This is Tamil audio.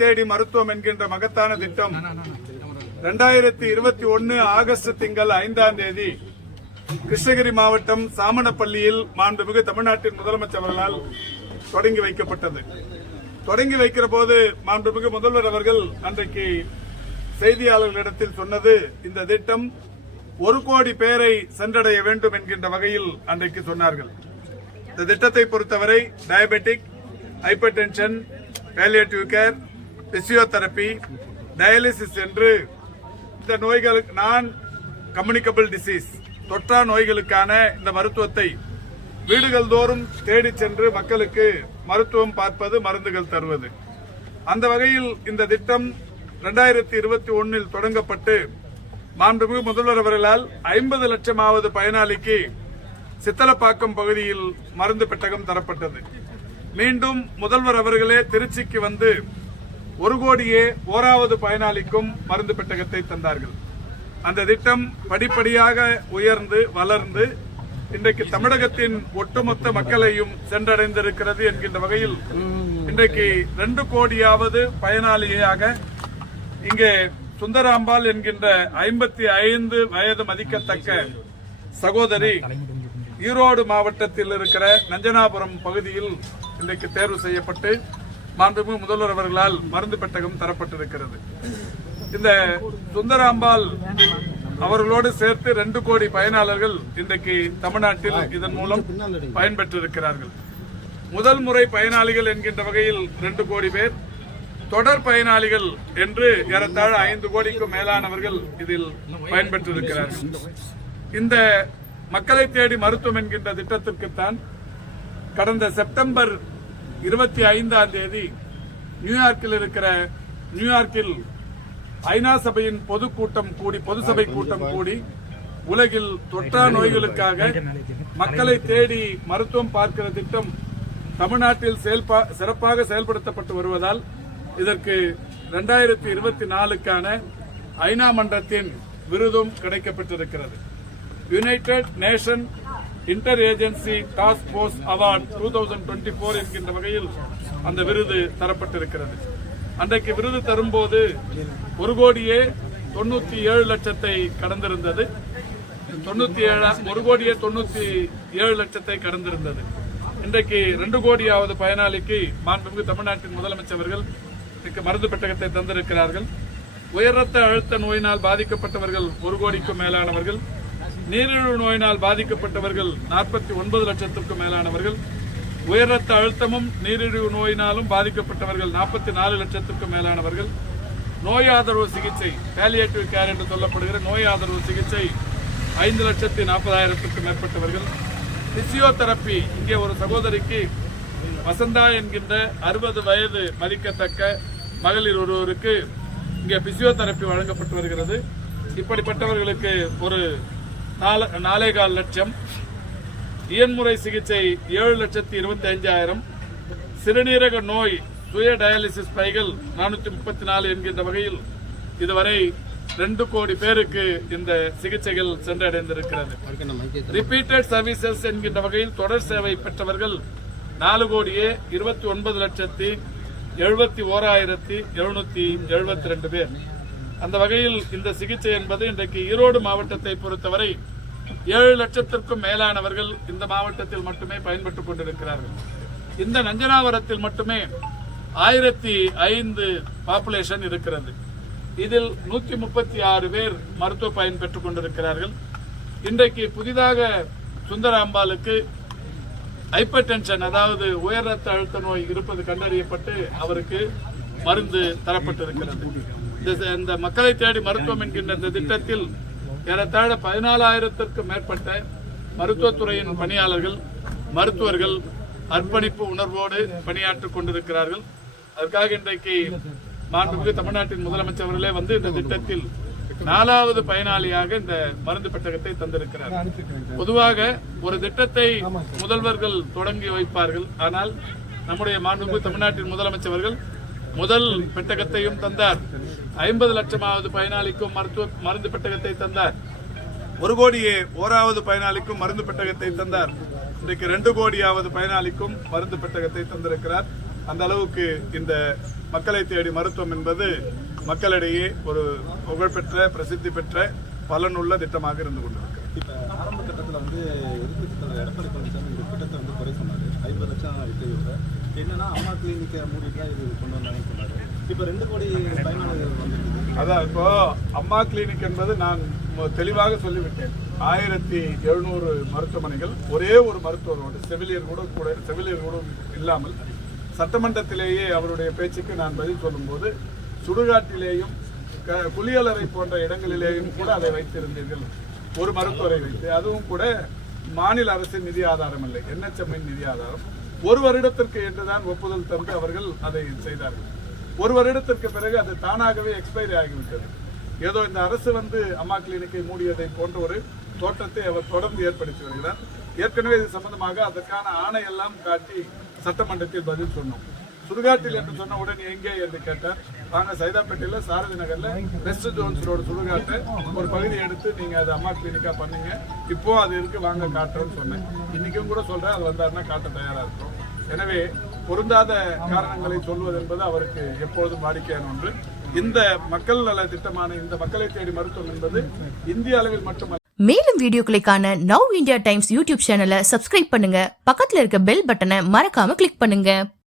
தேடி மருத்துவம் என்கின்ற மகத்தான திட்டம். இரண்டாயிரத்தி இருபத்தி ஒன்னு ஆகஸ்ட் திங்கள் ஐந்தாம் தேதி கிருஷ்ணகிரி மாவட்டம் சாமணப்பள்ளியில் மாண்புமிகு தமிழ்நாட்டின் முதலமைச்சர் அவர்களால் தொடங்கி வைக்கப்பட்டது. தொடங்கி வைக்கிற போது மாண்புமிகு முதல்வர் அவர்கள் அன்றைக்கு செய்தியாளர்களிடத்தில் சொன்னது இந்த திட்டம் ஒரு கோடி பேரை சென்றடைய வேண்டும் என்கின்ற வகையில் அன்றைக்கு சொன்னார்கள். இந்த திட்டத்தை பொறுத்தவரை diabetic hypertension palliative care physiotherapy dialysis என்று இந்த நோய்களுக்கு நான் கம்யூனிகபிள் டிசீஸ் தொற்றா நோய்களுக்கான இந்த மருத்துவத்தை வீடுகள் தோறும் தேடி சென்று மக்களுக்கு மருத்துவம் பார்ப்பது மருந்துகள் தருவது. அந்த வகையில் இந்த திட்டம் இரண்டாயிரத்தி இருபத்தி ஒன்னில் தொடங்கப்பட்டு மாண்புமிகு முதல்வர் அவர்களால் ஐம்பது லட்சமாவது பயனாளிக்கு சித்தலப்பாக்கம் பகுதியில் மருந்து பெட்டகம் தரப்பட்டது. மீண்டும் முதல்வர் அவர்களே திருச்சிக்கு வந்து ஒரு கோடியே ஓராவது பயனாளிக்கும் மருந்து பெட்டகத்தை தந்தார்கள். அந்த திட்டம் படிப்படியாக உயர்ந்து வளர்ந்து இன்றைக்கு தமிழகத்தின் ஒட்டுமொத்த மக்களையும் சென்றடைந்திருக்கிறது என்கின்ற வகையில் இன்றைக்கு ரெண்டு கோடியாவது பயனாளியாக இங்கே சுந்தராம்பாள் என்கின்ற ஐம்பத்தி ஐந்து வயது மதிக்கத்தக்க சகோதரி ஈரோடு மாவட்டத்தில் இருக்கிற நஞ்சனாபுரம் பகுதியில் இன்றைக்கு தேர்வு செய்யப்பட்டு மாண்புமிகு முதல்வர் அவர்களால் மருந்து பெட்டகம் தரப்பட்டிருக்கிறது. இந்த சுந்தராம்பாள் அவர்களோடு சேர்த்து ரெண்டு கோடி பயனாளர்கள் இன்றைக்கு தமிழ்நாட்டில் இதன் மூலம் பயன்பெற்றிருக்கிறார்கள். முதல் முறை பயனாளிகள் என்கின்ற வகையில் ரெண்டு கோடி பேர் தொடர் பயனாளிகள் என்று ஏறத்தாழ ஐந்து கோடிக்கும் மேலானவர்கள் இதில் பயன்பெற்றிருக்கிறார்கள். இந்த மக்களை தேடி மருத்துவம் என்கின்ற திட்டத்திற்குத்தான் கடந்த செப்டம்பர் இருபத்தி ஐந்தாம் தேதி நியூயார்க்கில் இருக்கிற நியூயார்க்கில் ஐநா சபையின் பொதுக்கூட்டம் கூடி பொது சபை கூட்டம் கூடி உலகில் தொற்றா நோய்களுக்காக மக்களை தேடி மருத்துவம் பார்க்கிற திட்டம் தமிழ்நாட்டில் சிறப்பாக செயல்படுத்தப்பட்டு வருவதால் இதற்கு இரண்டாயிரத்தி இருபத்தி நாலுக்கான ஐநா மன்றத்தின் விருதும் கிடைக்கப்பட்டிருக்கிறது. United Nation inter agency task force award two thousand twenty four என்கின்ற வகையில் அந்த விருது தரப்பட்டிருக்கிறது. அன்றைக்கு விருது தரும்போது ஒரு கோடியே தொண்ணூத்தி ஏழு லட்சத்தை கடந்திருந்தது. தொண்ணூத்தி ஏழு ஒரு கோடியே தொண்ணூத்தி ஏழு லட்சத்தை கடந்திருந்தது. இன்றைக்கு ரெண்டு கோடியாவது பயனாளிக்கு மாண்புமிகு தமிழ்நாட்டின் முதலமைச்சர்கள் மருந்து பெட்டகத்தை தந்திருக்கிறார்கள். உயர் ரத்த அழுத்த நோயினால் பாதிக்கப்பட்டவர்கள் ஒரு கோடிக்கும் மேலானவர்கள். நீரிழிவு நோயினால் பாதிக்கப்பட்டவர்கள் நாற்பத்தி ஒன்பது லட்சத்திற்கும் மேலானவர்கள். உயர் ரத்த அழுத்தமும் நீரிழிவு நோயினாலும் பாதிக்கப்பட்டவர்கள் நாற்பத்தி நாலு லட்சத்திற்கும் மேலானவர்கள். நோய் ஆதரவு சிகிச்சை பேலியேட்டிவ் கேர் என்று சொல்லப்படுகிற நோய் ஆதரவு சிகிச்சை ஐந்து லட்சத்தி நாற்பதாயிரத்திற்கும் மேற்பட்டவர்கள். பிசியோதெரப்பி இங்கே ஒரு சகோதரிக்கு வசந்தா என்கின்ற அறுபது வயது மதிக்கத்தக்க மகளிர் ஒருவருக்கு இங்கே பிசியோதெரப்பி வழங்கப்பட்டு வருகிறது. இப்படிப்பட்டவர்களுக்கு ஒரு நால- நாலே கால் லட்சம். இயன்முறை சிகிச்சை ஏழு லட்சத்தி இருபத்தி ஐந்தாயிரம் சிறுநீரக நோய் சுய டயாலிசிஸ் பைகள் நானூற்றி முப்பத்தி நாலு என்கின்ற வகையில் இதுவரை ரெண்டு கோடி பேருக்கு இந்த சிகிச்சைகள் சென்றடைந்திருக்கிறது. ரிப்பீட்டட் சர்வீசஸ் என்கின்ற வகையில் தொடர் சேவை பெற்றவர்கள் நாலு கோடியே இருபத்தி ஒன்பது லட்சத்தி எழுபத்தி ஓராயிரத்தி எழுநூத்தி எழுபத்தி ரெண்டு பேர். அந்த வகையில் இந்த சிகிச்சை என்பது இன்றைக்கு ஈரோடு மாவட்டத்தை பொறுத்தவரை ஏழு லட்சத்திற்கும் மேலானவர்கள் இந்த மாவட்டத்தில் மட்டுமே பயன்பட்டுக் கொண்டிருக்கிறார்கள். இந்த நஞ்சனாவரத்தில் மட்டுமே ஆயிரத்தி ஐந்து பாப்புலேஷன் இருக்கிறது. இதில் நூற்றி முப்பத்தி ஆறு பேர் மருத்துவ பயன் பெற்றுக் கொண்டிருக்கிறார்கள். இன்றைக்கு புதிதாக சுந்தராம்பாளுக்கு ஹைப்பர் டென்ஷன் அதாவது உயர் ரத்த அழுத்த நோய் இருப்பது கண்டறியப்பட்டு அவருக்கு மருந்து தரப்பட்டிருக்கிறது. இந்த- மக்களை தேடி மருத்துவம் என்கின்ற இந்த திட்டத்தில் ஏறத்தாழ பதினாலாயிரத்திற்கும் மேற்பட்ட மருத்துவத்துறையின் பணியாளர்கள் மருத்துவர்கள் அர்ப்பணிப்பு உணர்வோடு பணியாற்றிக் கொண்டிருக்கிறார்கள். அதற்காக இன்றைக்கு மாண்புமிகு தமிழ்நாட்டின் முதலமைச்சர் அவர்களே வந்து இந்த திட்டத்தில் நாலாவது பயனாளியாக இந்த மருந்து பெட்டகத்தை தந்திருக்கிறார். பொதுவாக ஒரு திட்டத்தை முதல்வர்கள் தொடங்கி வைப்பார்கள். ஆனால் நம்முடைய மாண்புமிகு தமிழ்நாட்டின் முதலமைச்சர் அவர்கள் முதல் பெட்டகத்தையும் தந்தார். ஐம்பது லட்சமாவது பயனாளிக்கும் மருத்துவ மருந்து பெட்டகத்தை தந்தார். ஒரு கோடியே ஓராவது பயனாளிக்கும் மருந்து பெட்டகத்தை தந்தார். இன்றைக்கு ரெண்டு கோடியாவது பயனாளிக்கும் மருந்து பெட்டகத்தை தந்திருக்கிறார். அந்த அளவுக்கு இந்த மக்களை தேடி மருத்துவம் என்பது மக்களிடையே ஒரு புகழ்பெற்ற பிரசித்தி பெற்ற பலனுள்ள திட்டமாக இருந்து கொண்டிருக்கிறது. இப்ப ஆரம்ப கட்டத்தில் வந்து எடப்பாடி பழனிசாமி இந்த திட்டத்தை வந்து குறை சொன்னார். ஐம்பது லட்சம் விட்டு என்னன்னா அம்மா கிளினிக்கை மூடிட்டு தான் இது கொண்டு வந்தாங்க சொன்னாரு. இப்போ ரெண்டு கோடி பயனாளர்கள் வந்துருக்குது. அதான் இப்போ அம்மா கிளினிக் என்பது நான் தெளிவாக சொல்லிவிட்டேன். ஆயிரத்தி எழுநூறு மருத்துவமனைகள் ஒரே ஒரு மருத்துவரோடு செவிலியர் கூட கூட செவிலியர் கூட இல்லாமல். சட்டமன்றத்திலேயே அவருடைய பேச்சுக்கு நான் பதில் சொல்லும்போது சுடுகாட்டிலேயும் க- குளியலறை போன்ற இடங்களிலேயும் கூட அதை வைத்திருந்தீர்கள். ஒரு மருத்துவரை வைத்து. அதுவும் கூட மாநில அரசின் நிதி ஆதாரம் இல்லை. என்எச்எம்மின் நிதி ஆதாரம். ஒரு வருடத்திற்கு என்றுதான் ஒப்புதல் தந்து அவர்கள் அதை செய்தார்கள். ஒரு வருடத்திற்கு பிறகு அது தானாகவே எக்ஸ்பைரி ஆகிவிட்டது. ஏதோ இந்த அரசு வந்து அம்மா கிளினிக்கை மூடியதை போன்ற ஒரு தோற்றத்தை அவர் தொடர்ந்து ஏற்படுத்தி வருகிறார். ஏற்கனவே இது சம்பந்தமாக அதற்கான ஆணையெல்லாம் காட்டி சட்டமன்றத்தில் பதில் சொன்னோம். சுடுகாட்டில் என்று சொன்ன உடனே எங்கே என்று கேட்டார். நாங்கள் சைதாப்பேட்டையில் சாரதி நகரில் வெஸ்ட் ஜோன்ஸ் ரோடு சுடுகாட்டை ஒரு பகுதி எடுத்து நீங்கள் அது அம்மா கிளினிக்காக பண்ணீங்க. இப்போ அது இருக்கு வாங்க காட்டுறோம்னு சொன்னேன். இன்னைக்கும் கூட சொல்கிறேன் அது வந்தாருன்னா காட்ட தயாராக இருக்கும். எனவே பொருந்தாத காரணங்களை சொல்வது என்பது அவருக்கு எப்பொழுதும் வாடிக்கையான ஒன்று. இந்த மக்கள் நல திட்டமான இந்த மக்களை தேடி மருத்துவம் என்பது இந்திய அளவில் மட்டுமல்ல. மேலும் வீடியோக்களை காண நவ் இந்தியா டைம்ஸ் யூடியூப் சேனலை சப்ஸ்கிரைப் பண்ணுங்க. பக்கத்துல இருக்க பெல் பட்டனை மறக்காம கிளிக் பண்ணுங்க.